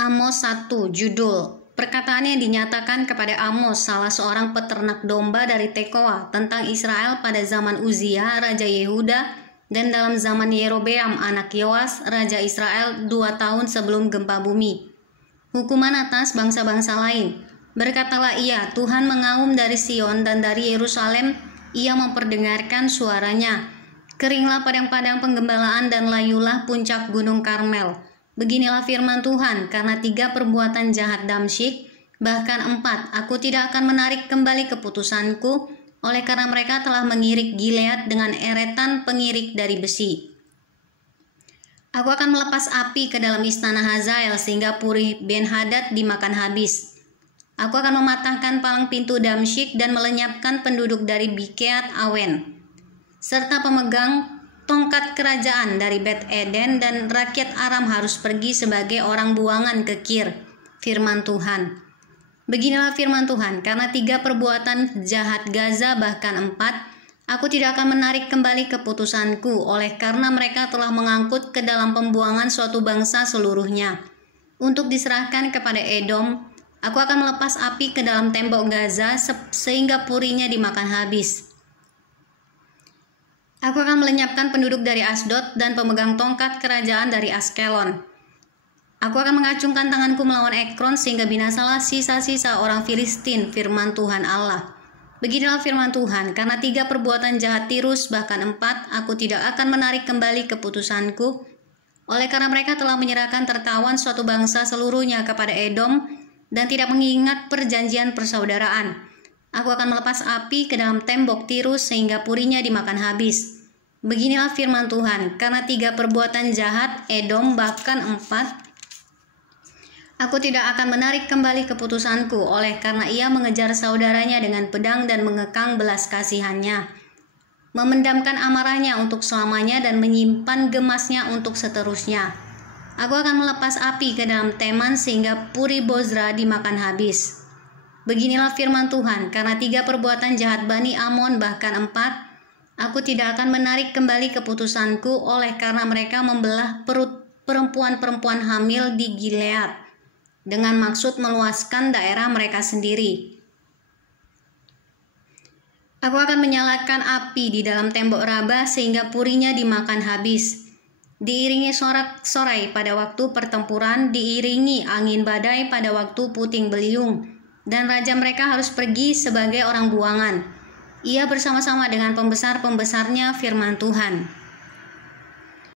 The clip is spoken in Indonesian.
Amos 1, judul. Perkataan yang dinyatakan kepada Amos, salah seorang peternak domba dari Tekoa, tentang Israel pada zaman Uzia, Raja Yehuda, dan dalam zaman Yerobeam, anak Yoas, Raja Israel 2 tahun sebelum gempa bumi. Hukuman atas bangsa-bangsa lain. Berkatalah ia, Tuhan mengaum dari Sion dan dari Yerusalem, ia memperdengarkan suaranya. Keringlah padang-padang penggembalaan dan layulah puncak gunung Karmel. Beginilah firman Tuhan, karena 3 perbuatan jahat Damsyik, bahkan 4, aku tidak akan menarik kembali keputusanku, oleh karena mereka telah mengirik Gilead dengan eretan pengirik dari besi. Aku akan melepas api ke dalam istana Hazael, sehingga Puri Ben-Hadad dimakan habis. Aku akan mematahkan palang pintu Damsyik dan melenyapkan penduduk dari Bikeat Awen, serta pemegang tongkat kerajaan dari Bet Eden, dan rakyat Aram harus pergi sebagai orang buangan ke Kir. Firman Tuhan. Beginilah firman Tuhan, karena 3 perbuatan jahat Gaza, bahkan 4, aku tidak akan menarik kembali keputusanku, oleh karena mereka telah mengangkut ke dalam pembuangan suatu bangsa seluruhnya. Untuk diserahkan kepada Edom, aku akan melepas api ke dalam tembok Gaza, sehingga purinya dimakan habis. Aku akan melenyapkan penduduk dari Asdod dan pemegang tongkat kerajaan dari Askelon. Aku akan mengacungkan tanganku melawan Ekron sehingga binasalah sisa-sisa orang Filistin, firman Tuhan Allah. Beginilah firman Tuhan, karena 3 perbuatan jahat Tirus, bahkan 4, aku tidak akan menarik kembali keputusanku, oleh karena mereka telah menyerahkan tertawan suatu bangsa seluruhnya kepada Edom dan tidak mengingat perjanjian persaudaraan. Aku akan melepas api ke dalam tembok Tirus sehingga purinya dimakan habis. Beginilah firman Tuhan, karena 3 perbuatan jahat Edom, bahkan 4, aku tidak akan menarik kembali keputusanku, oleh karena ia mengejar saudaranya dengan pedang dan mengekang belas kasihannya, memendamkan amarahnya untuk selamanya dan menyimpan gemasnya untuk seterusnya. Aku akan melepas api ke dalam Teman sehingga Puri Bozra dimakan habis. Beginilah firman Tuhan, karena 3 perbuatan jahat Bani Amon, bahkan 4, aku tidak akan menarik kembali keputusanku, oleh karena mereka membelah perut perempuan-perempuan hamil di Gilead, dengan maksud meluaskan daerah mereka sendiri. Aku akan menyalakan api di dalam tembok Rabah sehingga purinya dimakan habis. Diiringi sorak-sorai pada waktu pertempuran, diiringi angin badai pada waktu puting beliung, dan raja mereka harus pergi sebagai orang buangan. Ia bersama-sama dengan pembesar-pembesarnya, firman Tuhan.